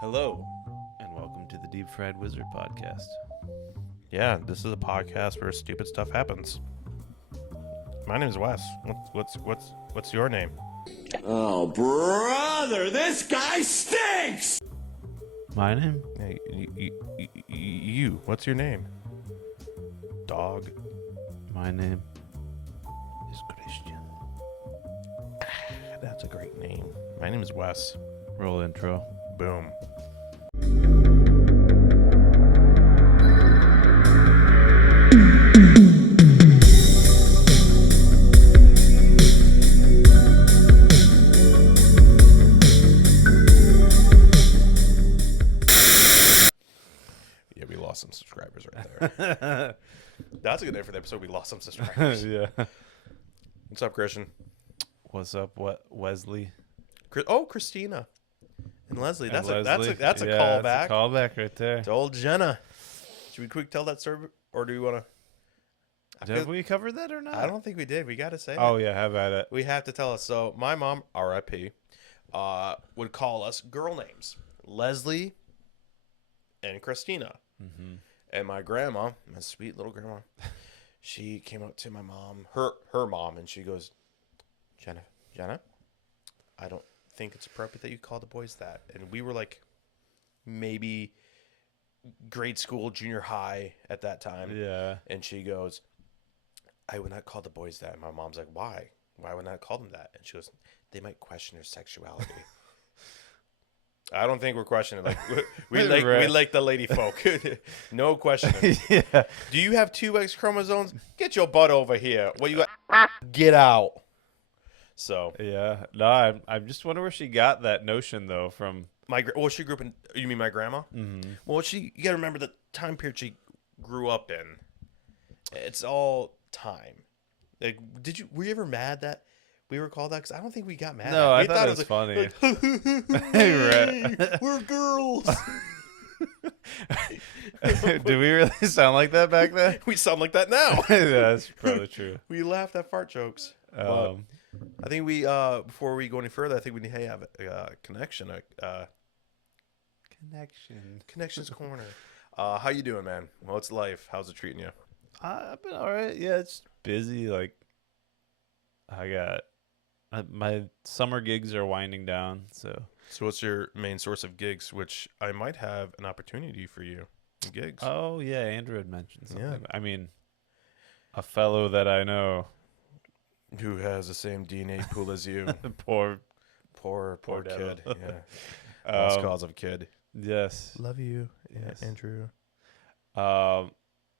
Hello, and welcome to the Deep Fried Wizard podcast. Yeah, this is a podcast where stupid stuff happens. My name is Wes. What's your name? Oh, brother, this guy stinks! My name? Hey, you. What's your name? Dog. My name is Christian. That's a great name. My name is Wes. Roll intro. Boom. Yeah, we lost some subscribers right there. That's a good name for the episode. We lost some subscribers. Yeah. What's up, Christian? What's up, Wesley? Christina and Leslie. And That's Leslie. a that's a Yeah, callback. That's a callback right there. To old Jenna. Should we quick tell that story, or do we want to? Did we cover that or not? I don't think we did. We got to say. Oh, it. yeah, have at it. We have to tell us. So my mom, R.I.P., would call us girl names, Leslie and Christina. Mm-hmm. And my grandma, my sweet little grandma, she came up to my mom, her mom, and she goes, Jenna, I don't think it's appropriate that you call the boys that. And we were like maybe grade school, junior high at that time. Yeah. And she goes, I would not call the boys that. And my mom's like, why? Why would I not call them that? And she goes, they might question their sexuality. I don't think we're questioning. Like we like the lady folk. No questioning. Yeah. Do you have two X chromosomes? Get your butt over here. What you got? Get out. So Yeah. No, I'm just wondering where she got that notion, though, from. she grew up in. You mean my grandma? Mm-hmm. Well, you got to remember the time period she grew up in. It's all time. Like, were you ever mad that we were called that? Because I don't think we got mad. No, I we thought it was funny. Like, we're girls. Do we really sound like that back then? We sound like that now. Yeah, that's probably true. We laughed at fart jokes. But I think we before we go any further, I think we need to have a connection. Connections corner. How you doing, man? Well, it's life. How's it treating you? I've been all right. Yeah, it's busy. Like, I got my summer gigs are winding down, so. So what's your main source of gigs, which I might have an opportunity for you in gigs? Oh yeah, Andrew had mentioned something. Yeah. I mean, a fellow that I know. Who has the same DNA pool as you? Poor Kid. devil. Yeah. Lost cause of kid. Yes. Love you. Yeah, Yes. Andrew.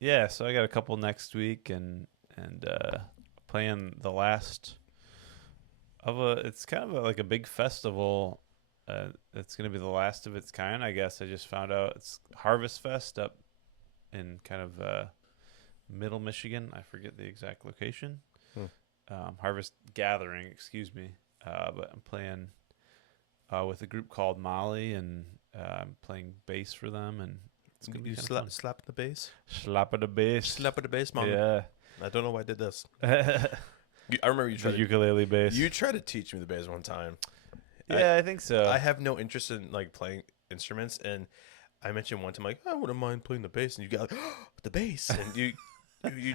Yeah. So I got a couple next week, and playing the last of it's kind of like a big festival. It's gonna be the last of its kind, I guess. I just found out it's Harvest Fest up in kind of Middle Michigan. I forget the exact location. Harvest Gathering, excuse me. But I'm playing with a group called Molly, and I'm playing bass for them, and it's gonna be slap the bass. slap of the bass. Slap at the bass, mom. Yeah. I don't know why I did this. The I remember you tried to, ukulele bass. you tried to teach me the bass one time. Yeah, I think so. I have no interest in like playing instruments, and I mentioned one time like I wouldn't mind playing the bass, and you got like, the bass, and you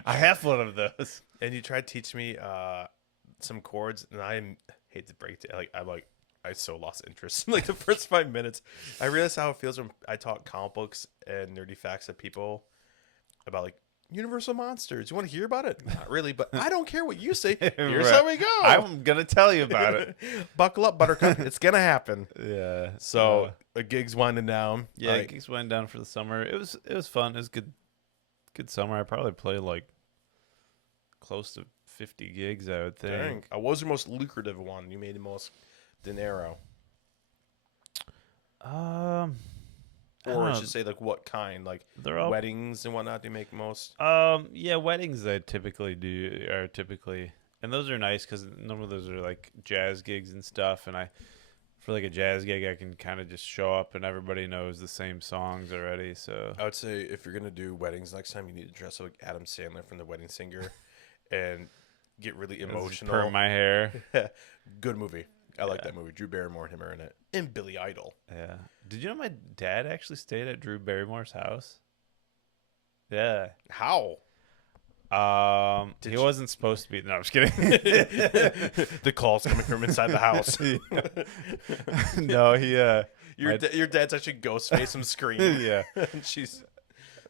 I have one of those. and you tried to teach me some chords, and I hate to break it, I so lost interest. Like the first 5 minutes, I realized how it feels when I talk comic books and nerdy facts to people about like Universal monsters. You want to hear about it? Not really, but I don't care what you say. Here's Right. how we go. I'm gonna tell you about it. Buckle up, Buttercup. It's gonna happen. Yeah. So a gig's winding down. yeah, Like, gigs went down for the summer. It was fun. It was good summer. I probably played like close to 50 gigs, I would think. dang. What was your most lucrative one? You made the most dinero, I or don't I know. should say like what kind? Like They're all weddings and whatnot. Do you make most? yeah, weddings I typically do are typically, and those are nice because normally those are like jazz gigs and stuff, and for like a jazz gig I can kind of just show up and everybody knows the same songs already, so. I would say if you're gonna do weddings next time, you need to dress up like Adam Sandler from The Wedding Singer, and get really emotional. Per my hair. Good movie. I like that movie. Drew Barrymore and him are in it. And Billy Idol. Yeah. Did you know my dad actually stayed at Drew Barrymore's house? Yeah. How? He wasn't supposed to be. No, I'm just kidding. The call's coming from inside the house. No, he. Your dad's actually Ghostface and Scream. Yeah. And she's.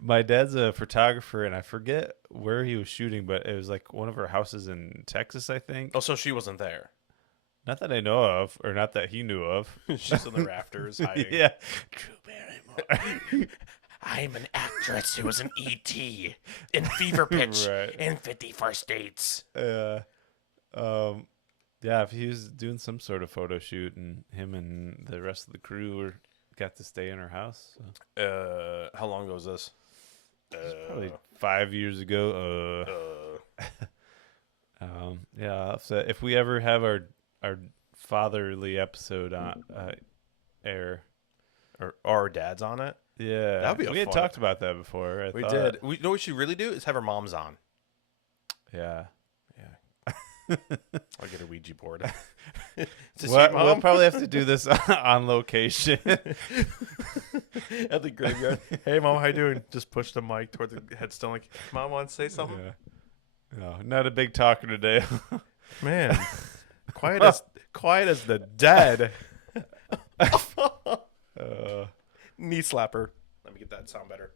My dad's a photographer, and I forget where he was shooting, but it was like one of our houses in Texas, I think. Oh, so she wasn't there. Not that I know of, or not that he knew of. She's in the rafters hiding. Yeah. Drew Barrymore. I'm an actress who was an E.T. in Fever Pitch Right. and 50 First Dates. Yeah, if he was doing some sort of photo shoot, and him and the rest of the crew got to stay in our house. So. How long ago was this? Probably 5 years ago. Yeah. So if we ever have our fatherly episode on air, or our dad's on it. yeah, That'd be a we had fun- talked about that before. We thought. did. We you know what we should really do is have our moms on. Yeah. I'll get a Ouija board. Is this We'll your mom? probably have to do this on location. At the graveyard. Hey, mom, how you doing? Just push the mic toward the headstone. Like, mom, want to say something? Yeah. No, not a big talker today. Man, quiet as the dead. Knee slapper. Let me get that sound better.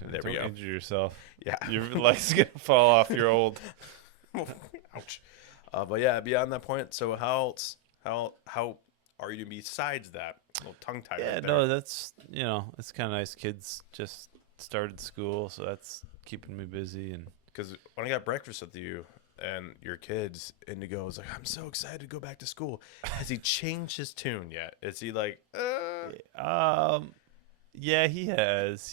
There we Don't go. injure yourself. Yeah. Your leg's gonna fall off. You're old. Ouch. But yeah, beyond that point. So how are you besides that? A little tongue tied. Yeah, right no, there. that's it's kind of nice. Kids just started school, so that's keeping me busy. And Because when I got breakfast with you and your kids, Indigo was like, "I'm so excited to go back to school." Has he changed his tune yet? Is he like, yeah, he has.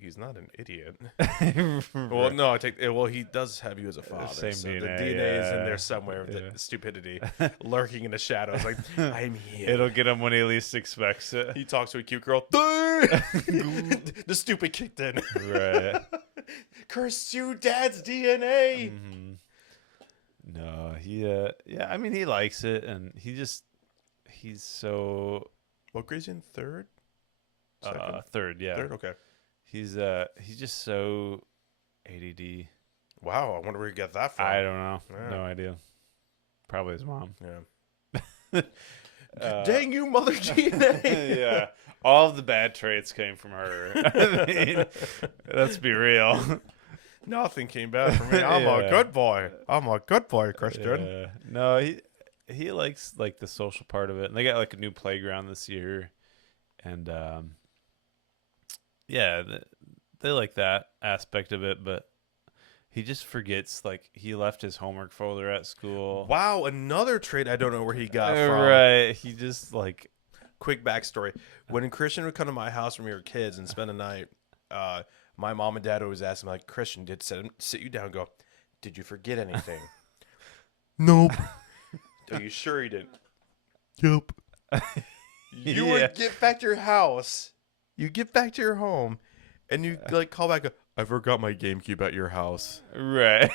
He's not an idiot. Well, no, I take. Well, he does have you as a father. Same so DNA, the DNA is in yeah. there somewhere. Yeah. The stupidity lurking in the shadows. Like, I'm here. It'll get him when he least expects it. He talks to a cute girl. The stupid kicked in. Right. Curse you, Dad's DNA. No, yeah, I mean, he likes it, and he's so What grade's he in? Third? third, yeah. Third? Okay. He's just so ADD. Wow, I wonder where you got that from. I don't know. Yeah. No idea. Probably his mom. Yeah. Dang you, mother DNA. Yeah. All of the bad traits came from her. I mean, let's be real. Nothing came bad for me. I'm Yeah. a good boy. I'm a good boy, Christian. Yeah. No, he likes like the social part of it. And they got like a new playground this year, and yeah, they like that aspect of it. But he just forgets, like, he left his homework folder at school. Wow, another trait I don't know where he got from. Right? He just like Quick backstory. When Christian would come to my house when we were kids and spend a night, my mom and dad always asked him, like, Christian, did sit you down and go, did you forget anything? Nope. Are you sure you didn't? Yep. You Yeah. would get back to your house. You get back to your home, and you like call back. I forgot my GameCube at your house. right.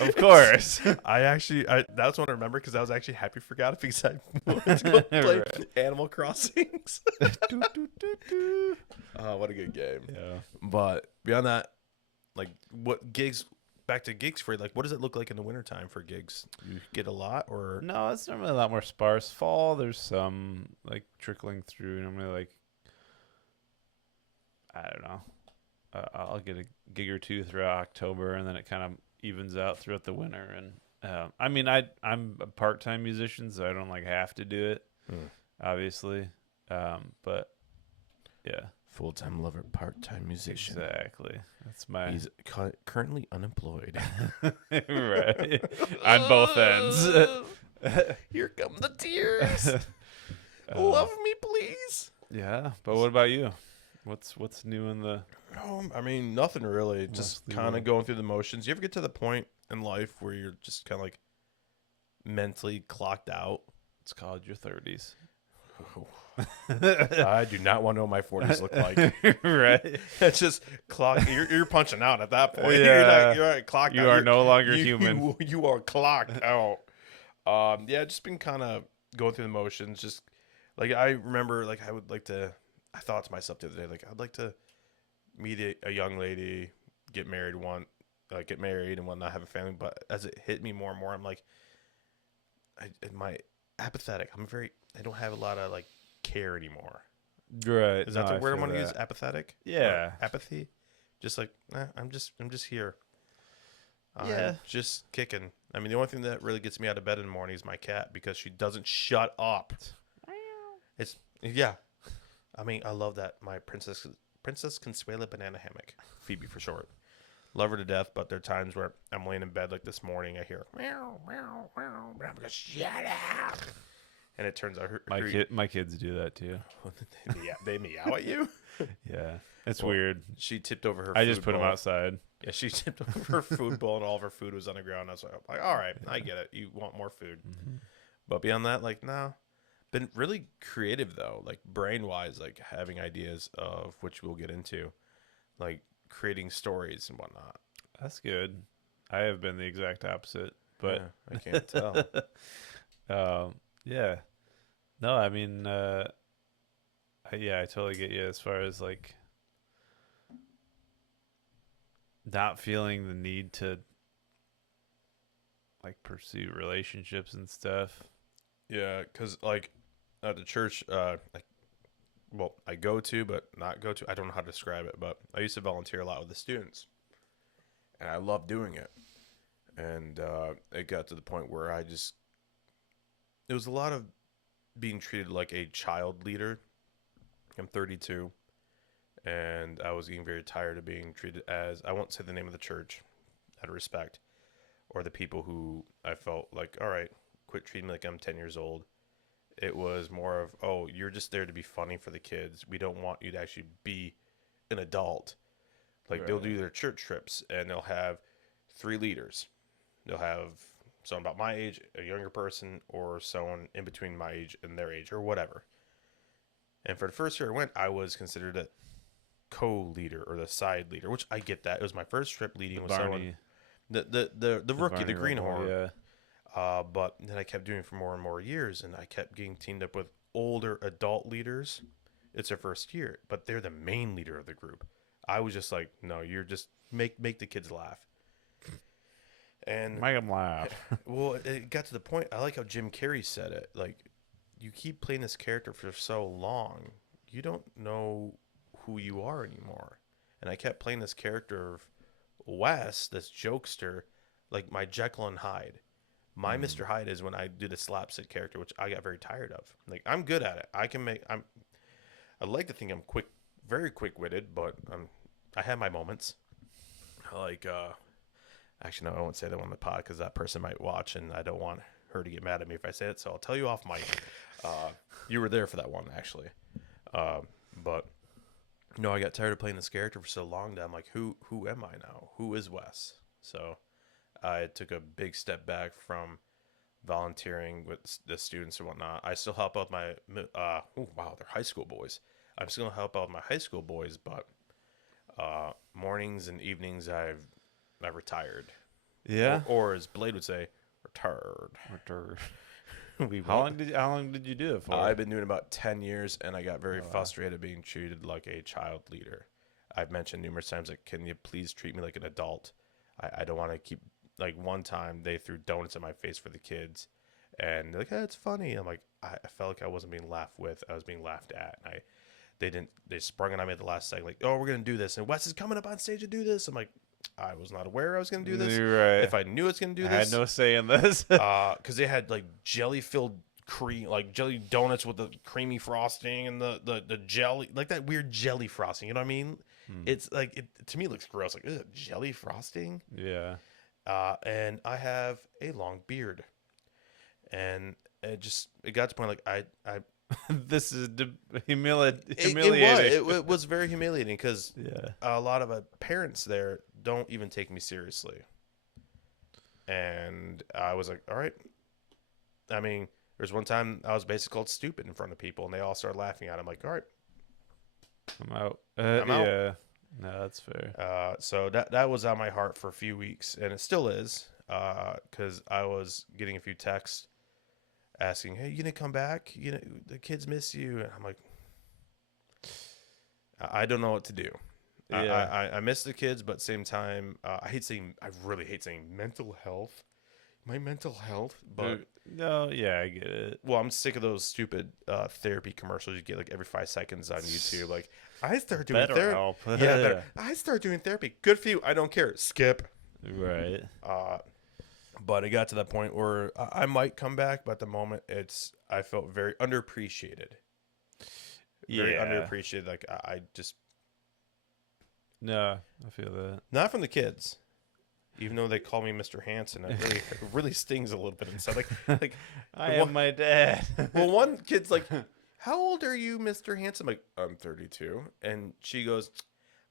Of course. That's what I remember because I was actually happy I forgot it because I wanted to go play Right. Animal Crossings. Oh, what a good game. Yeah. But beyond that, like, what gigs? Back to gigs for you. Like, what does it look like in the wintertime for gigs? You get a lot, or No, it's normally a lot more sparse. Fall, there's some like trickling through. Normally, like, I don't know. I'll get a gig or two throughout October, and then it kind of evens out throughout the winter. And I mean, I'm a part-time musician, so I don't like have to do it, obviously. But yeah, full-time lover, part-time musician. exactly. That's my He's currently unemployed. right on both ends. Here come the tears. Love me, please. Yeah, but what about you? What's new in the? I mean, nothing really. Just Mostly kind work. of going through the motions. You ever get to the point in life where you're just kind of like mentally clocked out? It's called your 30s. I do not want to know what my 40s look like. Right. It's just clock. You're punching out at that point. Yeah. You're not clocked You out. are You're- no longer human. You are clocked out. Yeah, just been kind of going through the motions. Just like I remember, like I would like to. I thought to myself the other day, like I'd like to meet a young lady, get married and whatnot, have a family. But as it hit me more and more, I'm like, my apathetic. I don't have a lot of like care anymore. Right. Is that No, the I word I feel want to use? that. Apathetic? Yeah. Or apathy? Just like, I'm just here. Yeah. I'm just kicking. I mean, the only thing that really gets me out of bed in the morning is my cat because she doesn't shut up. Yeah. I mean, I love that. My Princess Consuela banana hammock. Phoebe for short. Love her to death, but there are times where I'm laying in bed like this morning, I hear meow, meow, meow, and I'm like, shut up. And it turns out My kids do that too. they meow at you. Yeah. It's Well, weird. She tipped over her I food just put them bowl. outside. Yeah, she tipped over her food bowl and all of her food was on the ground. I was like, all right, I get it. You want more food. Mm-hmm. But beyond that, like, no. Been really creative, though, like brain-wise, like having ideas of which we'll get into, like creating stories and whatnot. That's good. I have been the exact opposite, but Yeah, I can't tell. yeah. No, I mean, I totally get you as far as like not feeling the need to like pursue relationships and stuff. Yeah, because like at the church, I go to, but not go to. I don't know how to describe it, but I used to volunteer a lot with the students, and I love doing it. And it got to the point where it was a lot of being treated like a child leader. I'm 32, and I was getting very tired of being treated as, I won't say the name of the church out of respect, or the people who I felt like, all right, quit treating me like I'm 10 years old. It was more of, oh, you're just there to be funny for the kids. We don't want you to actually be an adult. Like, they'll do their church trips, and they'll have 3 leaders. They'll have someone about my age, a younger person, or someone in between my age and their age, or whatever. And for the first year I went, I was considered a co-leader or the side leader, which I get that. It was my first trip leading with someone. The rookie, the Barney greenhorn. Yeah. But then I kept doing it for more and more years, and I kept getting teamed up with older adult leaders. It's their first year, but they're the main leader of the group. I was just like, no, you're just make the kids laugh. And Make them laugh. well, it got to the point. I like how Jim Carrey said it. Like, you keep playing this character for so long, you don't know who you are anymore. And I kept playing this character of Wes, this jokester, like my Jekyll and Hyde. My Mr. Hyde is when I do the slapstick character, which I got very tired of. Like, I'm good at it. I like to think I'm very quick-witted, but I have my moments. Like, actually, no, I won't say that on the pod because that person might watch, and I don't want her to get mad at me if I say it. So I'll tell you off mic. You were there for that one, actually. But no, I got tired of playing this character for so long that I'm like, who am I now? Who is Wes? So I took a big step back from volunteering with the students and whatnot. I still help out my they're high school boys. I'm still gonna help out my high school boys, but mornings and evenings I've retired. Yeah. Or as Blade would say, retired. How long did you do it for? I've been doing about 10 years, and I got very frustrated being treated like a child leader. I've mentioned numerous times, like, can you please treat me like an adult? I don't want to keep, like, one time they threw donuts in my face for the kids, and they're like, hey, it's funny. I'm like, I felt like I wasn't being laughed with. I was being laughed at. And they sprung it on me at the last second, like, oh, we're going to do this, and Wes is coming up on stage to do this. I'm like, I was not aware I was going to do this. You're right. If I knew I was going to do I this. had no say in this. Because they had like jelly-filled cream, like jelly donuts with the creamy frosting and the jelly, like that weird jelly frosting. You know what I mean? It's like, to me, it looks gross. Like, ugh, jelly frosting? Yeah. And I have a long beard. And it got to the point like I This is humiliating. it was very humiliating because Yeah. a lot of parents there don't even take me seriously. And I was like, all right. I mean, There's one time I was basically called stupid in front of people, and they all started laughing at it. I'm like, all right, I'm out. I'm out. Yeah. No, that's fair. So that was on my heart for a few weeks, and it still is, because I was getting a few texts asking, "Hey, you gonna come back? You know, the kids miss you." And I'm like, I don't know what to do. Yeah. I miss the kids, but at the same time, I really hate saying mental health. My mental health, but No, yeah, I get it. well, I'm sick of those stupid therapy commercials you get like every 5 seconds on YouTube. Like, I start doing Better therapy. help. Yeah, better. I start doing therapy. Good for you. I don't care. Skip. Right. But it got to that point where I might come back, but at the moment, I felt very underappreciated. Very Yeah. underappreciated. Like I just No, I feel that. not from the kids. Even though they call me Mr. Hanson, it really stings a little bit inside. Like I am my dad. well, one kid's like, "How old are you, Mr. Hanson?" I'm like, "I'm 32," and she goes,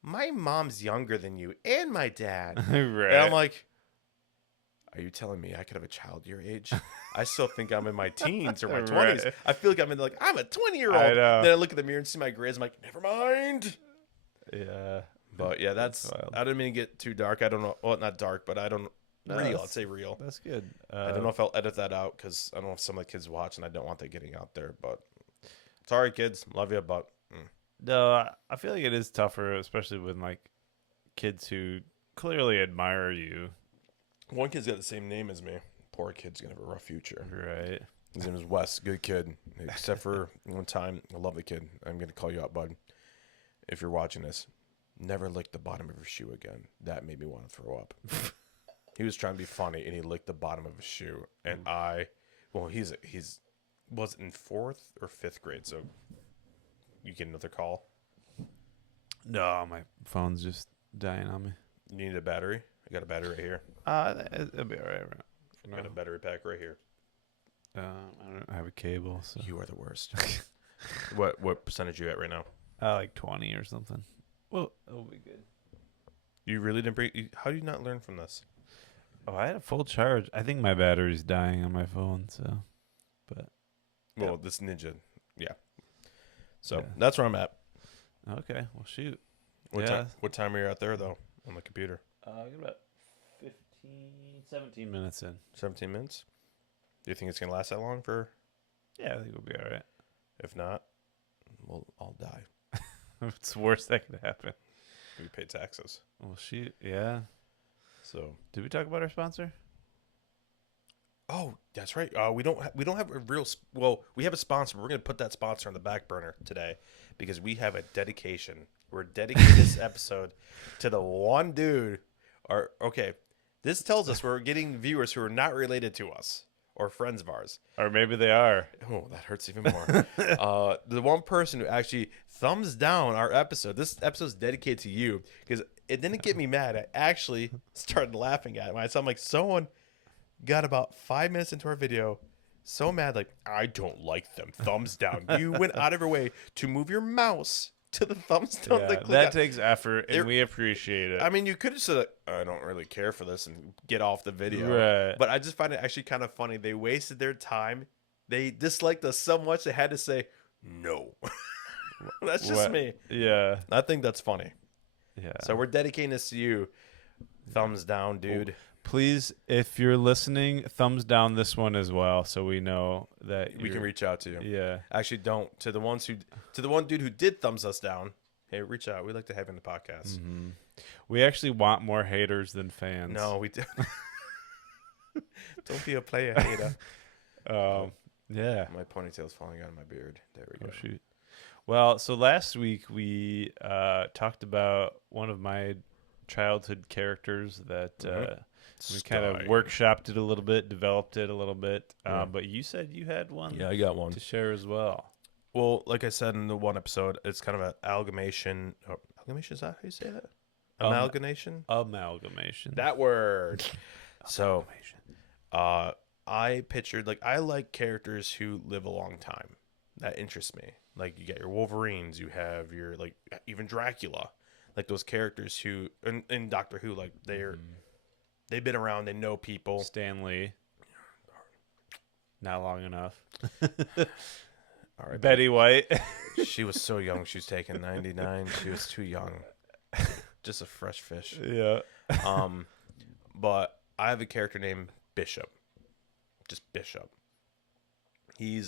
"My mom's younger than you and my dad." Right. And I'm like, "Are you telling me I could have a child your age? I still think I'm in my teens or my 20s. Right. I feel like I'm a 20-year-old." I know. Then I look in the mirror and see my grades. I'm like, "Never mind." Yeah. But yeah, that's wild. I didn't mean to get too dark. I don't know. Well, not dark, but I don't No, real. I'd that's- say real. That's good. I don't know if I'll edit that out because I don't know if some of the kids watch and I don't want that getting out there. But sorry, kids, love you, but No, I feel like it is tougher, especially with like kids who clearly admire you. one kid's got the same name as me. Poor kid's gonna have a rough future. Right. His name is Wes. Good kid, except for one time. I love the kid. I'm gonna call you out, bud. If you're watching this, never lick the bottom of your shoe again. That made me want to throw up. He was trying to be funny, and he licked the bottom of his shoe. And he's was in 4th or 5th grade, so you get another call. No, my phone's just dying on me. You need a battery? I got a battery right here. It'll be all right. I got a battery pack right here. I don't have a cable, so You are the worst. What percentage you at right now? like 20 or something. Well, it'll be good. You really didn't bring. How do you not learn from this? Oh, I had a full charge. I think my battery's dying on my phone, so. But Well, this Ninja, yeah. So Yeah. that's where I'm at. okay, well shoot. What Yeah. time? What time are you out there though on the computer? I got about 17 minutes in. 17 minutes. Do you think it's gonna last that long? For Yeah, I think we'll be all right. if not, well, I'll die. It's the worst that could happen. We pay taxes. Well, shoot. Yeah. So. Did we talk about our sponsor? Oh, that's right. We don't have a real. Well, we have a sponsor. But we're gonna put that sponsor on the back burner today because we have a dedication. We're dedicating this episode to the one dude. Okay, this tells us we're getting viewers who are not related to us or friends of ours. Or maybe they are. Oh, that hurts even more. The one person who actually thumbs down our episode. This episode's dedicated to you because it didn't get me mad. I actually started laughing at it. When I saw, I'm like, someone got about 5 minutes into our video, so mad, like, I don't like them. Thumbs down. You went out of your way to move your mouse to the thumbs down. Yeah, to click that out. takes effort, and There- we appreciate it. I mean, you could have said, I don't really care for this and get off the video. Right. But I just find it actually kind of funny. They wasted their time. They disliked us so much they had to say, no. That's just What- me. Yeah. I think that's funny. Yeah. So we're dedicating this to you. Thumbs down, dude. Please, if you're listening, thumbs down this one as well, so we know that We can you're- reach out to you. Yeah. Actually, don't. To the one dude who did thumbs us down. Hey, reach out. We'd like to have you in the podcast. We actually want more haters than fans. No, we don't. Don't be a player hater. Yeah. My ponytail's falling out of my beard. There we Oh go. shoot. Well, so last week we talked about one of my childhood characters that we kind of Stein. workshopped it a little bit, developed it a little bit. But you said you had one Yeah, I got one. to share as well. Well, like I said in the one episode, it's kind of an amalgamation. Amalgamation, is that how you say that? Amalgamation? Amalgamation. That word. So, I pictured, like, I like characters who live a long time. That interests me. Like, you got your Wolverines, you have your, like, even Dracula. Like, those characters who, in Doctor Who, like, they've been around, they know people. Stanley. Not long enough. All right, Betty White. She was so young. She was taking 99. She was too young. Just a fresh fish. Yeah. But I have a character named Bishop. Just Bishop. He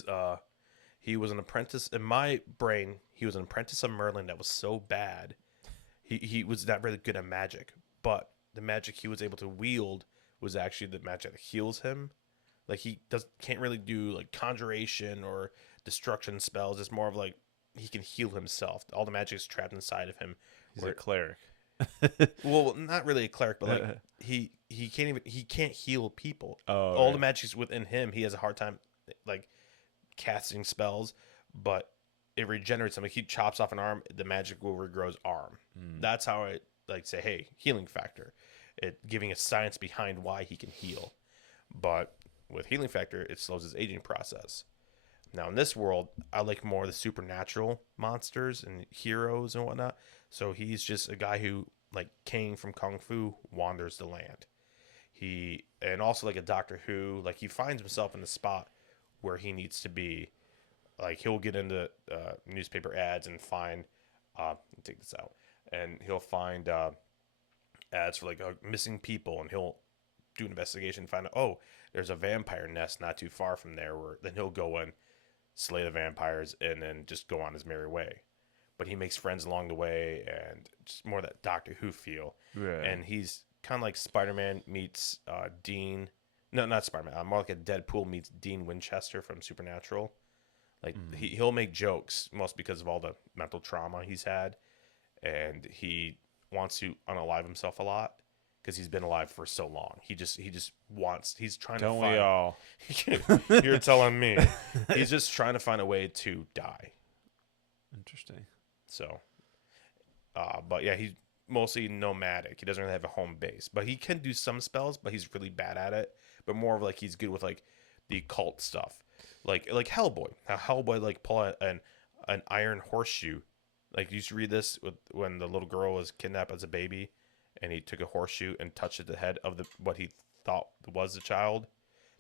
was an apprentice in my brain. He was an apprentice of Merlin that was so bad. He was not really good at magic, but the magic he was able to wield was actually the magic that heals him. Like he can't really do like conjuration or destruction spells. It's more of like he can heal himself. All the magic is trapped inside of him. He's a cleric. Well, not really a cleric, but like he can't heal people. Oh, all right. the magic's within him. He has a hard time like casting spells, but it regenerates him. Like he chops off an arm, the magic will regrow his arm. That's how I like say, hey, healing factor. It giving a science behind why he can heal. But with healing factor, it slows his aging process. Now in this world, I like more of the supernatural monsters and heroes and whatnot. So he's just a guy who, like Kang from Kung Fu, wanders the land. And also like a Doctor Who, like he finds himself in the spot where he needs to be. Like he'll get into newspaper ads and find, take this out, and he'll find ads for like missing people, and he'll do an investigation and find out, oh, there's a vampire nest not too far from there. Where then he'll go and slay the vampires and then just go on his merry way. But he makes friends along the way, and just more that Doctor Who feel. Right. And he's kind of like Spider-Man meets Dean. No, not Spider-Man. More like a Deadpool meets Dean Winchester from Supernatural. Like he'll make jokes, most because of all the mental trauma he's had, and he wants to unalive himself a lot because he's been alive for so long. He just wants. He's trying Don't to find. we all? You're telling me. He's just trying to find a way to die. Interesting. So, but yeah, he's mostly nomadic. He doesn't really have a home base, but he can do some spells, but he's really bad at it. But more of like he's good with like the occult stuff, like Hellboy. How Hellboy like pull an iron horseshoe. Like you used to read this when the little girl was kidnapped as a baby, and he took a horseshoe and touched at the head of what he thought was the child.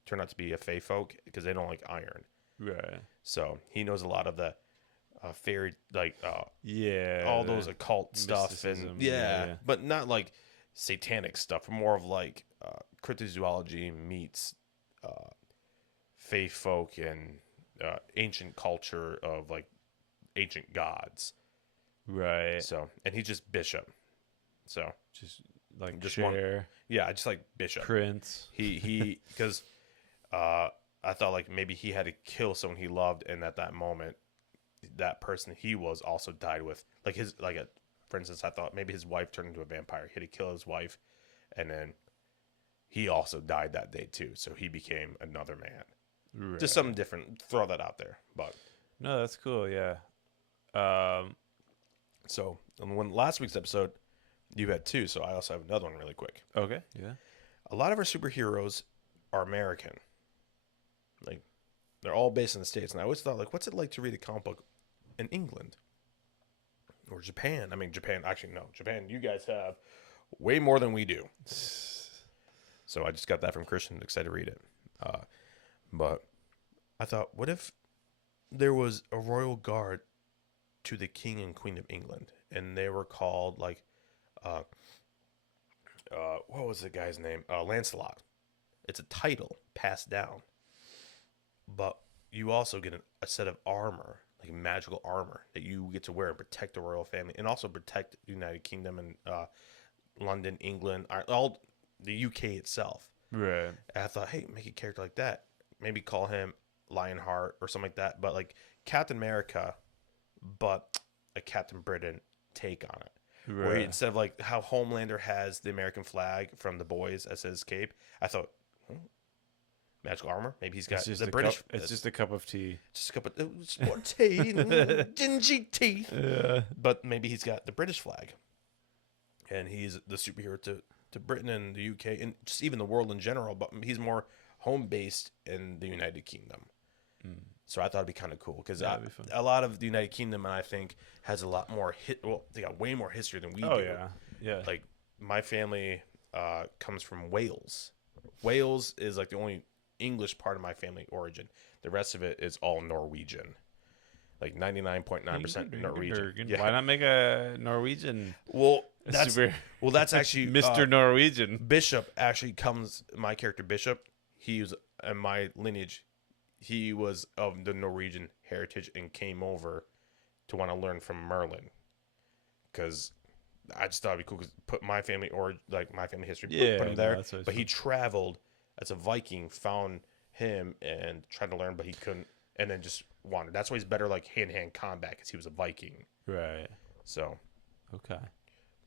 Turned out to be a fey folk because they don't like iron. Right. So he knows a lot of the fairy Yeah. all those occult stuff mysticism, and yeah. but not like satanic stuff. More of like cryptozoology meets fey folk and ancient culture of like ancient gods. Right. So and he's just Bishop. So Just like Just Cher, yeah, I just like Bishop. Prince. He because I thought like maybe he had to kill someone he loved, and at that moment that person he was also died with like his for instance, I thought maybe his wife turned into a vampire. He had to kill his wife, and then he also died that day too. So he became another man. Right. Just something different. Throw that out there. But No, that's cool. Yeah. so and when last week's episode, you had two. So I also have another one really quick. Okay. Yeah. A lot of our superheroes are American. Like they're all based in the States, and I always thought like, what's it like to read a comic book in England or Japan? I mean, Japan. Actually, no, Japan. You guys have way more than we do. So I just got that from Christian. Excited to read it. But I thought, what if there was a royal guard to the King and Queen of England, and they were called like, what was the guy's name? Lancelot. It's a title passed down, but you also get a set of armor, like magical armor that you get to wear and protect the royal family, and also protect the United Kingdom and London, England, all the UK itself. Right. And I thought, hey, make a character like that. Maybe call him Lionheart or something like that. But like Captain America, but a Captain Britain take on it. Right. Where instead of like how Homelander has the American flag from The Boys as his cape, I thought, magical armor. Maybe he's got It's just the a British. Cup, it's just a cup of tea. just a couple more tea, dingy teeth. Yeah. But maybe he's got the British flag, and he's the superhero to Britain and the UK and just even the world in general. But he's more home based in the United Kingdom. So I thought it'd be kind of cool because That'd be fun. a lot of the United Kingdom, I think, has a lot more well, they got way more history than we Oh do. yeah. Yeah. Like my family comes from Wales. Wales is like the only English part of my family origin. The rest of it is all Norwegian. Like 99.9% Norwegian. Yeah. Why not make a Norwegian? Well, that's actually Mr. Norwegian. Bishop actually comes. My character Bishop, he was in my lineage. He was of the Norwegian heritage and came over to want to learn from Merlin, because I just thought it'd be cool. 'Cause put my family or like my family history, put him there. That's what But he traveled as a Viking, found him and tried to learn, but he couldn't, and then just wandered. That's why he's better like hand-to-hand combat, because he was a Viking. right. So Okay,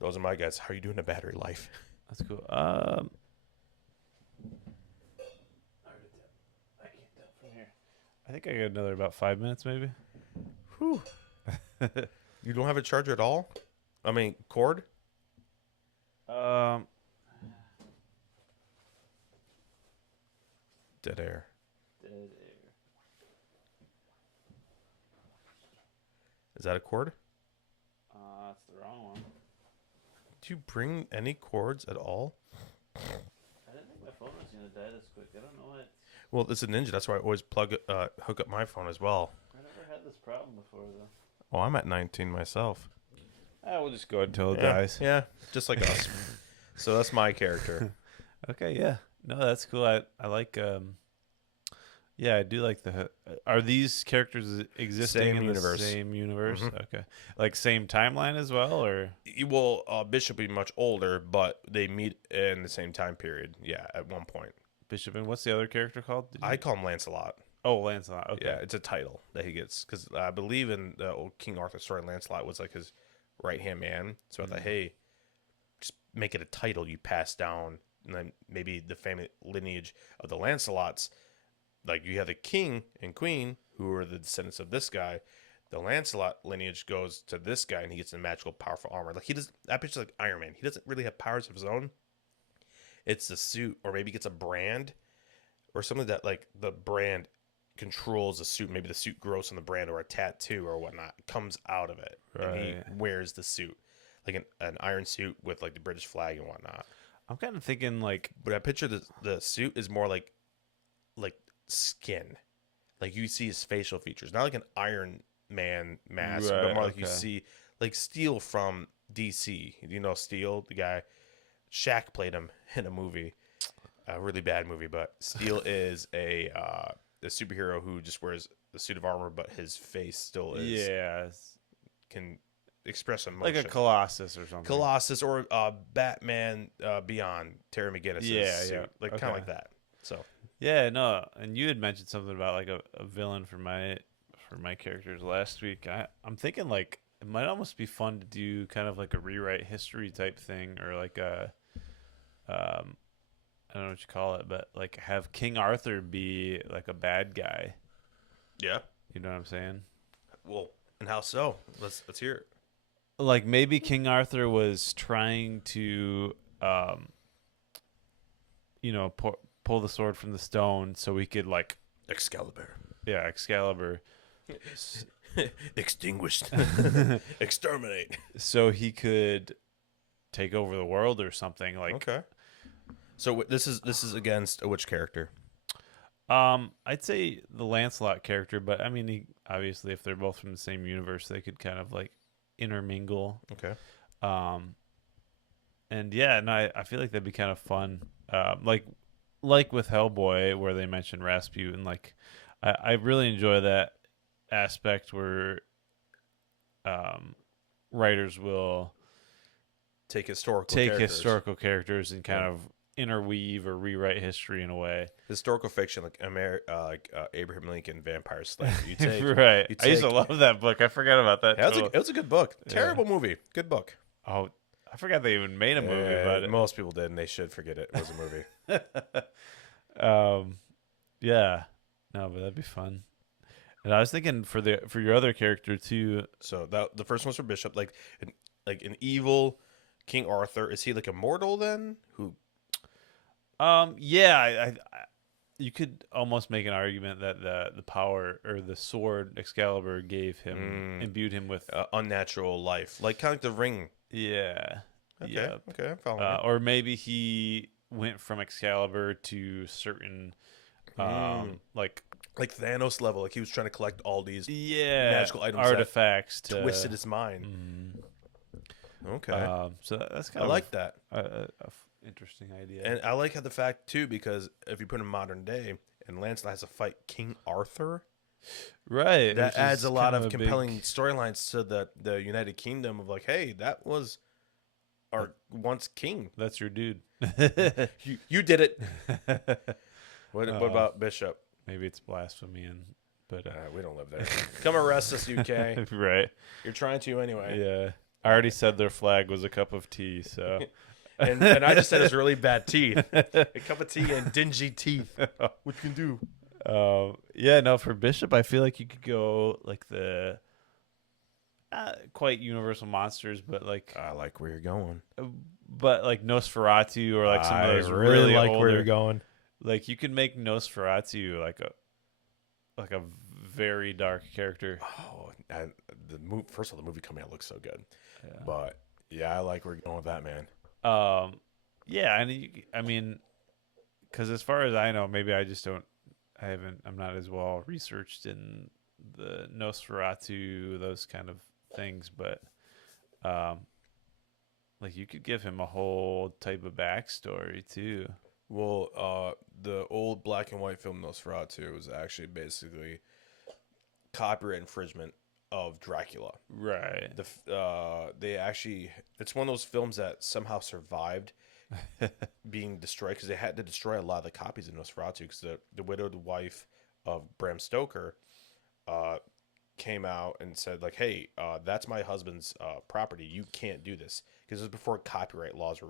those are my guys. How are you doing in battery life? that's cool. I think I got another about 5 minutes, maybe. Whew. You don't have a charger at all? I mean, cord? Dead air. Is that a cord? That's the wrong one. Do you bring any cords at all? I didn't think my phone was gonna die this quick. I don't know what. Well, it's a Ninja. That's why I always hook up my phone as well. I never had this problem before, though. Oh, I'm at 19 myself. We'll just go ahead until it Yeah, dies. yeah, just like us. So that's my character. Okay, yeah. No, that's cool. I like. Yeah, I do like the. Are these characters existing Same in universe. the same universe? Mhm. Okay, like same timeline as well, or Well, Bishop will be much older, but they meet in the same time period. Yeah, at one point. Bishop? And what's the other character called? I call him Lancelot. Oh, Lancelot. Okay. Yeah, it's a title that he gets, because I believe in the old King Arthur story, Lancelot was like his right hand man. So I thought, hey, just make it a title you pass down, and then maybe the family lineage of the Lancelots, like you have the king and queen who are the descendants of this guy. The Lancelot lineage goes to this guy, and he gets the magical, powerful armor. Like he does, that picture like Iron Man. He doesn't really have powers of his own. It's the suit, or maybe he gets a brand, or something that like the brand controls the suit. Maybe the suit grows on the brand, or a tattoo or whatnot comes out of it, and he Right. wears the suit, like an iron suit with like the British flag and whatnot. I'm kind of thinking like But I picture the suit is more like skin, like you see his facial features, not like an Iron Man mask, but Right, more like you okay. see like Steel from DC. You know Steel, the guy. Shaq played him in a movie, a really bad movie, but Steel is a superhero who just wears the suit of armor, but his face still is can express emotion. like a Colossus or something. Colossus or Batman Beyond, Terry McGinnis. Yeah, suit. yeah. Like kind Okay. of like that. So Yeah, no, and you had mentioned something about like a villain for my characters last week. I'm thinking like it might almost be fun to do kind of like a rewrite history type thing, or like a I don't know what you call it, but like have King Arthur be like a bad guy. yeah. You know what I'm saying? Well, and how so? Let's hear it. Like maybe King Arthur was trying to pull the sword from the stone so he could like Excalibur. Excalibur Extinguished. Exterminate. so he could take over the world or something like Okay. So this is against which character? I'd say the Lancelot character, but I mean obviously if they're both from the same universe they could kind of like intermingle. Okay. And yeah, no, I feel like that'd be kind of fun. Like with Hellboy where they mentioned Rasputin, like I really enjoy that aspect where writers will Take historical characters and kind of interweave or rewrite history in a way. Historical fiction like Abraham Lincoln, Vampire Slayer. You take Right. you I used to take- love that book. I forgot about that. Yeah, till- it was a good book. Terrible movie. Good book. Oh, I forgot they even made a movie about it. Most people did, and they should forget it was a movie. Yeah. No, but that'd be fun. And I was thinking for your other character too. So that the first one's for Bishop, like an evil King Arthur. Is he like immortal then? Who? Yeah, I you could almost make an argument that the power or the sword Excalibur gave him, imbued him with. Unnatural life, like kind of like the ring. Yeah. Okay, Yeah. okay, I'm following. Or maybe he went from Excalibur to certain Like Like Thanos level. Like he was trying to collect all these magical items that artifacts to twisted his mind. Okay. So that's I kind like that. of interesting idea. And I like how the fact, too, because if you put in modern day and Lancelot has to fight King Arthur, right, that which adds is a lot kind of a compelling big- storylines to the United Kingdom of like, hey, that was our once king. That's your dude. You did it. What about Bishop? Maybe it's blasphemy, but We don't live there. Come arrest us, UK. right. You're trying to anyway. Yeah, I already said their flag was a cup of tea, so And I just said it's really bad teeth. A cup of tea and dingy teeth. What you can do? yeah, no, for Bishop, I feel like you could go like the quite universal monsters, but like I like where you're going. Nosferatu or like some of those really really like older, where you're going. Like you can make Nosferatu like a very dark character. Oh, and first of all, the movie coming out looks so good. Yeah. But yeah, I like where you're going with that, man. Yeah, and I mean, because as far as I know, maybe I'm not as well researched in the Nosferatu, those kind of things, but like you could give him a whole type of backstory too. Well, the old black and white film Nosferatu was actually basically copyright infringement of Dracula. Right. It's one of those films that somehow survived being destroyed because they had to destroy a lot of the copies of Nosferatu because the widowed wife of Bram Stoker came out and said like, hey, that's my husband's property. You can't do this, because it was before copyright laws were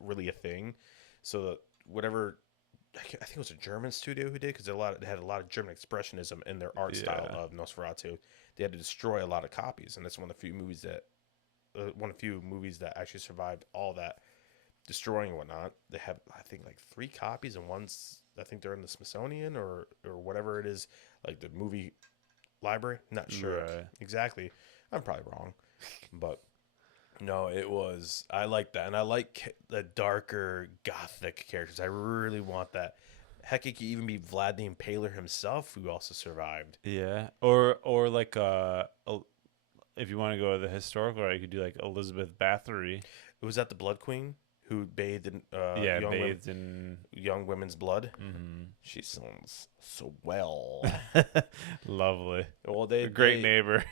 really a thing. So whatever, I think it was a German studio who did, because they had a lot of German expressionism in their art style of Nosferatu. They had to destroy a lot of copies, and that's one of the few movies that actually survived all that destroying and whatnot. They have, I think, like 3 copies, and one's, I think they're in the Smithsonian or whatever it is, like the movie library. Not sure exactly. I'm probably wrong, but no, it was. I like that, and I like the darker gothic characters. I really want that. Heck, it could even be Vlad the Impaler himself, who also survived. Yeah, or like if you want to go the historical route, you could do like Elizabeth Bathory. It was that the Blood Queen who bathed in young women's blood. Mm-hmm. She sounds so well. Lovely. Well, A great neighbor.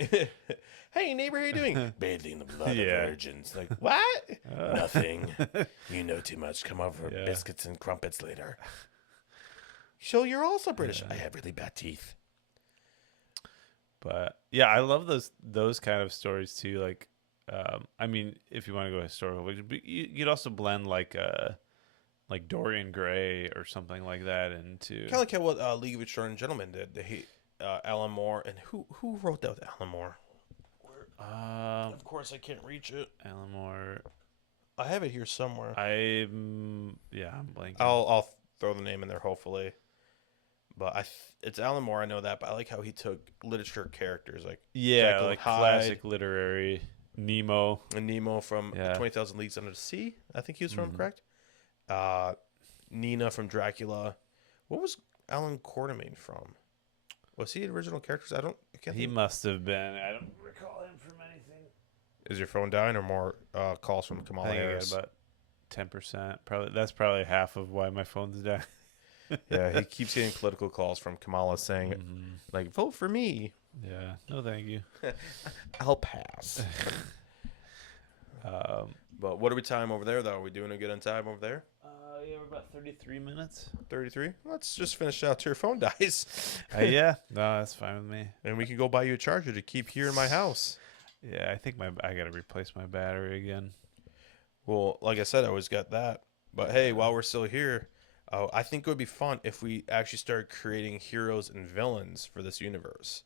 Hey neighbor, how you doing? Bathing the blood Yeah. of virgins. Like what? Nothing. You know too much. Come over for biscuits and crumpets later. So you're also British. I have really bad teeth. But yeah, I love those kind of stories too. Like, I mean, if you want to go historical, but you'd also blend like Dorian Gray or something like that into Kind of like how what League of Extraordinary Gentlemen did. They Alan Moore, and who wrote that with Alan Moore? Of course, I can't reach it. Alan Moore. I have it here somewhere. I'm blanking. I'll throw the name in there hopefully. But it's Alan Moore, I know that, but I like how he took literature characters like Jekyll like Hyde, classic literary Nemo. and Nemo from Yeah. 20,000 Leagues Under the Sea. I think he was from, correct? Nina from Dracula. What was Alan Quartermain from? Was he the original characters? I can't He think. must have been. I don't recall him from anything. Is your phone dying or more calls from I Kamala think I got Harris? about 10%. Probably that's probably half of why my phone's down. Yeah, he keeps getting political calls from Kamala saying, like, vote for me. Yeah. No, thank you. I'll pass. But what are we time over there, though? Are we doing a good on time over there? Yeah, we're about 33 minutes. 33? Let's just finish out till your phone dies. Yeah. No, that's fine with me. And we can go buy you a charger to keep here in my house. Yeah, I think I got to replace my battery again. Well, like I said, I always got that. But hey, while we're still here, I think it would be fun if we actually started creating heroes and villains for this universe.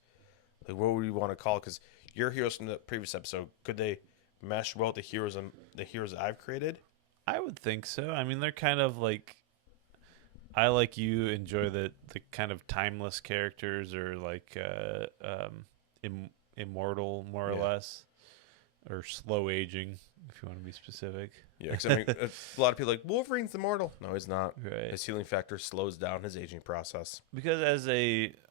Like, what would we want to call it? Because your heroes from the previous episode, could they mesh well with the heroes I've created? I would think so. I mean, they're kind of like I like you enjoy the kind of timeless characters or like immortal more or less. or slow aging, if you want to be specific. Yeah, because I mean, a lot of people are like Wolverine's immortal. No, he's not. Right. His healing factor slows down his aging process. Because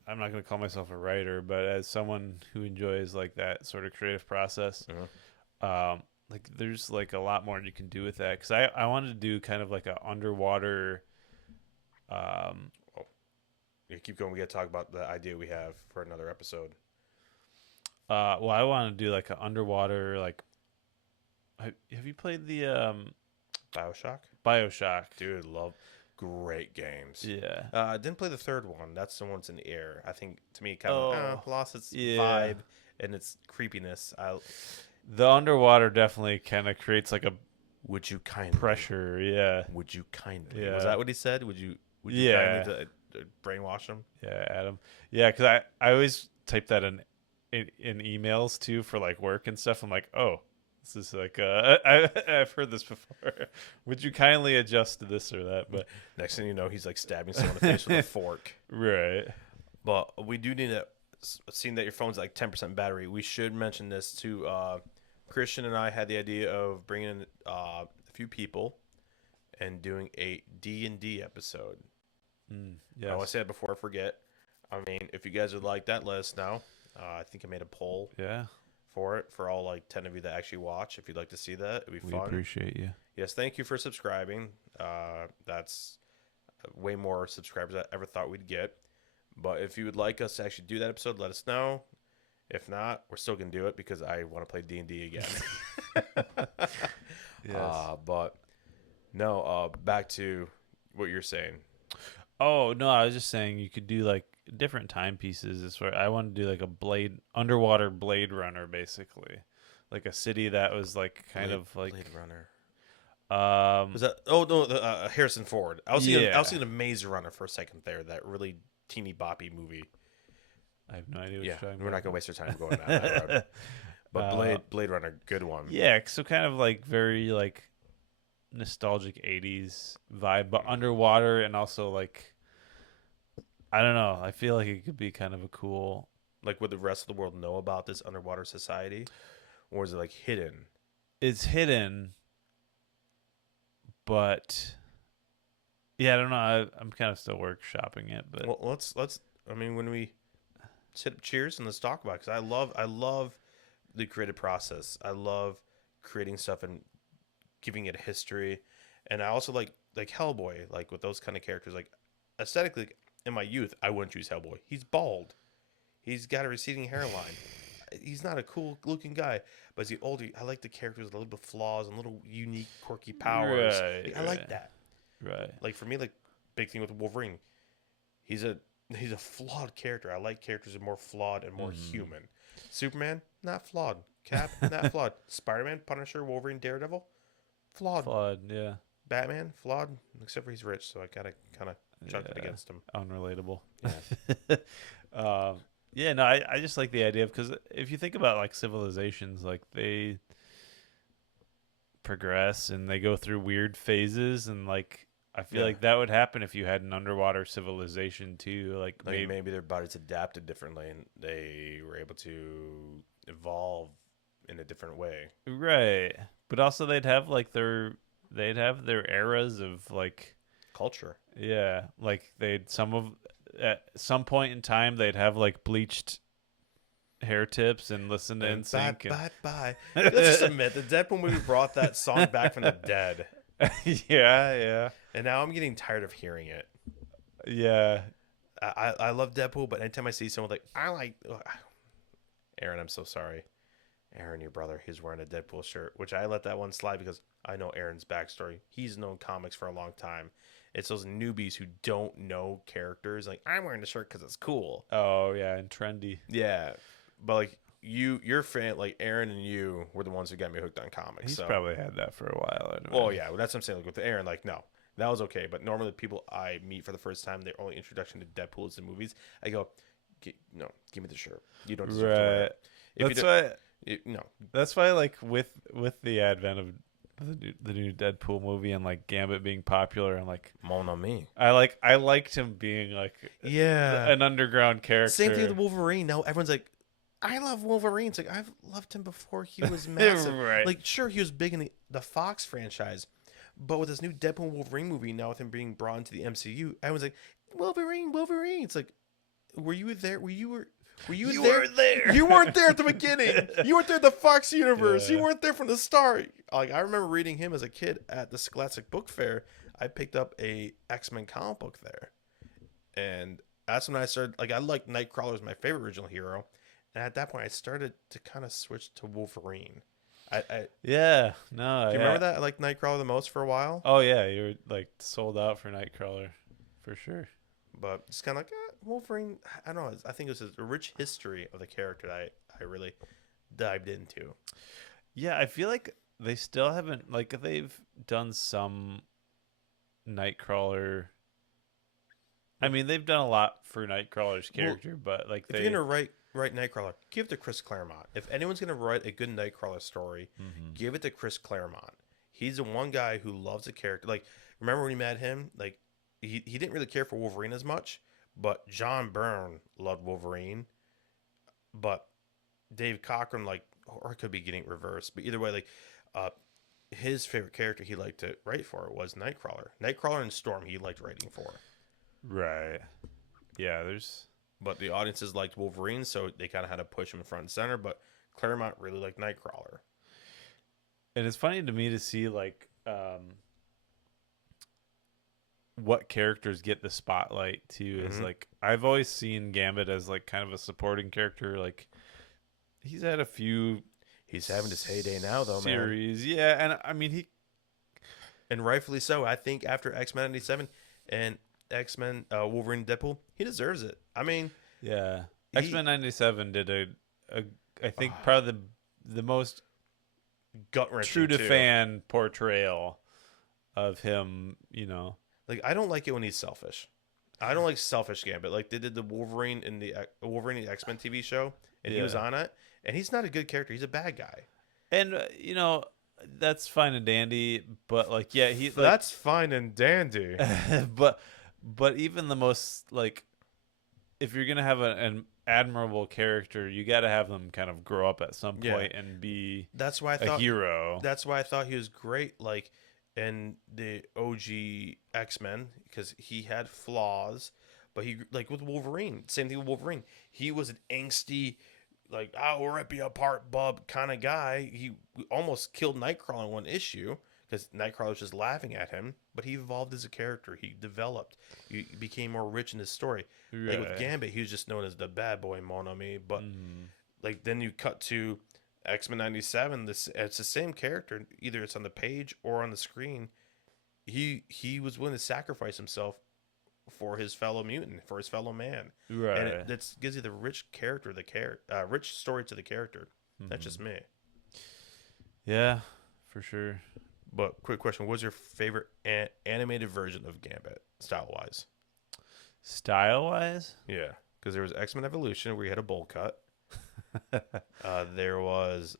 I'm not going to call myself a writer, but as someone who enjoys like that sort of creative process, like there's like a lot more you can do with that. Because I wanted to do kind of like a underwater. Yeah, keep going. We got to talk about the idea we have for another episode. Well, I want to do like an underwater like. Have you played the BioShock? BioShock? Dude, love great games. Yeah. I didn't play the third one. That's the one that's in the air. I think to me, kind of lost its yeah. vibe and its creepiness. The underwater definitely kind of creates like a Would you kindly pressure. Yeah. Would you kindly? Yeah. Was that what he said? Would you Yeah. kindly to brainwash him? Yeah, Adam. Yeah, because I always type that in emails too for like work and stuff. I'm like, oh, this is like I've heard this before. Would you kindly adjust to this or that? But Next thing you know, he's like stabbing someone in the face with a fork. right. But we do need to, seeing that your phone's like 10% battery, we should mention this too. Christian and I had the idea of bringing in a few people and doing a D&D episode. Yeah. I want to say it before I forget. I mean, if you guys would like that, let us know. I think I made a poll Yeah. for it for all like 10 of you that actually watch. If you'd like to see that, it'd be We fun. appreciate you. Yes, thank you for subscribing. That's way more subscribers than I ever thought we'd get. But if you would like us to actually do that episode, let us know. If not, we're still gonna do it because I want to play D&D again. Yes. But no. Back to what you're saying. Oh no, I was just saying you could do like different timepieces. Is where I want to do like a underwater Blade Runner, basically, like a city that was like kind of like Blade Runner. Was Was that? Oh no, Harrison Ford. I was thinking. Yeah. I was thinking of Maze Runner for a second there. That really teeny boppy movie. I have no idea. What Yeah, you're talking we're not about. gonna waste our time going down that road. But Blade Runner, good one. Yeah, so kind of like very like nostalgic 80s vibe, but underwater and also like I don't know. I feel like it could be kind of a cool. Like, would the rest of the world know about this underwater society, or is it like hidden? It's hidden, but yeah, I don't know. I'm kind of still workshopping it, but Well, let's. I mean, when we sit up, cheers and let's talk about it, because I love the creative process. I love creating stuff and giving it a history, and I also like Hellboy, like with those kind of characters. Like aesthetically, in my youth, I wouldn't choose Hellboy. He's bald. He's got a receding hairline. He's not a cool looking guy, but as you get older, I like the characters with a little bit of flaws and little unique, quirky powers. Right, I like right. that. right. Like for me, like big thing with Wolverine, he's a flawed character. I like characters that are more flawed and more human. Superman, not flawed. Cap, not flawed. Spider-Man, Punisher, Wolverine, Daredevil, flawed. Flawed, yeah. Batman, flawed, except for he's rich, so I gotta kind of chuck it against him. Unrelatable. Yeah. Yeah, no, I just like the idea of, because if you think about like civilizations, like they progress and they go through weird phases, and like I feel Yeah. like that would happen if you had an underwater civilization too. Like Maybe their bodies adapted differently and they were able to evolve in a different way. right, but also they'd have their eras of like Culture. yeah, like at some point in time they'd have like bleached hair tips and listen to NSYNC. Bye. Let's just admit the Deadpool movie brought that song back from the dead, yeah. and now I'm getting tired of hearing it. Yeah. I love Deadpool, but anytime I see someone like Aaron, I'm so sorry. Aaron, your brother, he's wearing a Deadpool shirt, which I let that one slide because I know Aaron's backstory. He's known comics for a long time. It's those newbies who don't know characters. Like, I'm wearing the shirt because it's cool. Oh yeah, and trendy. Yeah, but like your fan, like Aaron and you were the ones who got me hooked on comics. He's so. probably had that for a while. I'd Well, imagine. yeah, that's what I'm saying. Like with Aaron, like no, that was okay. But normally, the people I meet for the first time, their only introduction to Deadpool is the movies. I go, no, give me the shirt. You don't deserve to wear Right. it. If That's you why. no, That's why, like with the advent of the new Deadpool movie and like Gambit being popular, and like mon ami. I liked him being like Yeah, an underground character. same thing with Wolverine. Now everyone's like, I love Wolverine. It's like I've loved him before he was massive. Right. Like, sure, he was big in the Fox franchise, but with this new Deadpool Wolverine movie now, with him being brought into the MCU, everyone's like, Wolverine. It's like, were you there? Were you there? were there. You weren't there at the beginning. You weren't there at the Fox universe. You Yeah. weren't there from the start. Like, I remember reading him as a kid at the Scholastic Book Fair. I picked up a X-Men comic book there, and that's when I started. Like, I liked Nightcrawler as my favorite original hero, and at that point, I started to kind of switch to Wolverine. Yeah. No. Do you remember that? I liked Nightcrawler the most for a while, Oh yeah, you were like sold out for Nightcrawler, for sure. but it's kind of like Wolverine. I don't know. I think it was a rich history of the character that I really dived into. Yeah, I feel like they still haven't, like, they've done some Nightcrawler. I mean, they've done a lot for Nightcrawler's character, but like If you're gonna write Nightcrawler, give it to Chris Claremont. If anyone's gonna write a good Nightcrawler story, give it to Chris Claremont. He's the one guy who loves the character. Like, remember when you met him? Like, he didn't really care for Wolverine as much, but John Byrne loved Wolverine. But Dave Cockrum, like, or it could be getting it reversed, but either way, like, his favorite character he liked to write for was Nightcrawler. Nightcrawler and Storm he liked writing for. Right. Yeah, there's. But the audiences liked Wolverine, so they kind of had to push him front and center. But Claremont really liked Nightcrawler. And it's funny to me to see, like, what characters get the spotlight too. Is like, I've always seen Gambit as like kind of a supporting character. Like, he's had a few. He's having his heyday now, though, series. Yeah, and I mean and rightfully so. I think after X-Men 97 and X-Men Wolverine Deadpool, he deserves it. I mean, yeah, X-Men 97 did a I think probably the most gut-wrenching true to too. fan portrayal of him. You know, Like, I don't like it when he's selfish. I don't like selfish Gambit. Like, they did the Wolverine in the X-Men TV show, and he was Yeah. on it, and he's not a good character. He's a bad guy. and you know, that's fine and dandy, but like, yeah, he like, That's fine and dandy. but even the most, like, if you're gonna have an admirable character, you got to have them kind of grow up at some point and be That's why I a thought hero. That's why I thought he was great, like in the OG X-Men, because he had flaws, but he, like with Wolverine, same thing with Wolverine. He was an angsty, like, we'll rip you apart, bub kind of guy. He almost killed Nightcrawler in one issue because Nightcrawler was just laughing at him. But he evolved as a character. He developed. He became more rich in his story. Like with Right. Gambit, he was just known as the bad boy Mon Ami. But like then you cut to X-Men 97. It's the same character. Either it's on the page or on the screen. He was willing to sacrifice himself for his fellow mutant, for his fellow man. Right. And that gives you the rich character, rich story to the character. That's just me. Yeah, for sure. But quick question: what's your favorite animated version of Gambit, style wise? Style wise, Yeah, because there was X-Men Evolution where you had a bowl cut. There was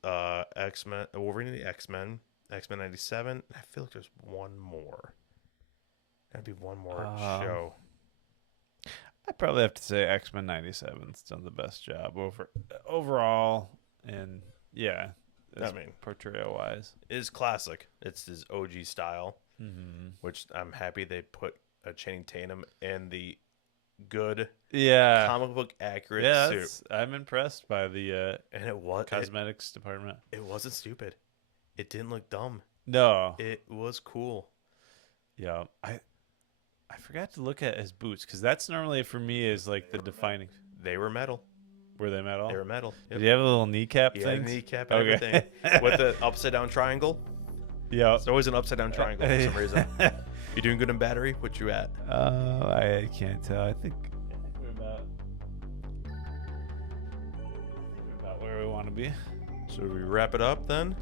X-Men, Wolverine and the X-Men, X-Men 97. I feel like there's one more. That'd be one more show. I'd probably have to say X-Men 97's done the best job overall, and yeah, I mean, portrayal wise, it is classic. It's his OG style, which I'm happy they put Channing Tatum in the good yeah, comic book accurate yeah. suit. I'm impressed by the And it was cosmetics department. it wasn't stupid. It didn't look dumb. No, It was cool. yeah, I forgot to look at his boots because that's normally for me is like the defining. They were metal. Were they metal? They were metal. Did he have a little kneecap He had a thing? kneecap and everything with the upside down triangle. Yeah. It's always an upside down triangle for some reason. You doing good in battery? What you at? I can't tell. I think we're about where we want to be. So we wrap it up then.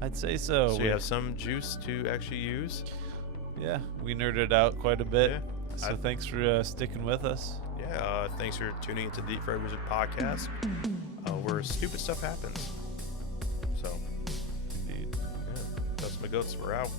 I'd say so. So you have some juice to actually use. Yeah, we nerded out quite a bit. Yeah. So thanks for sticking with us. Yeah. Thanks for tuning into the Deep Fried Wizard podcast, where stupid stuff happens. So, Indeed. yeah. That's my goats. We're out.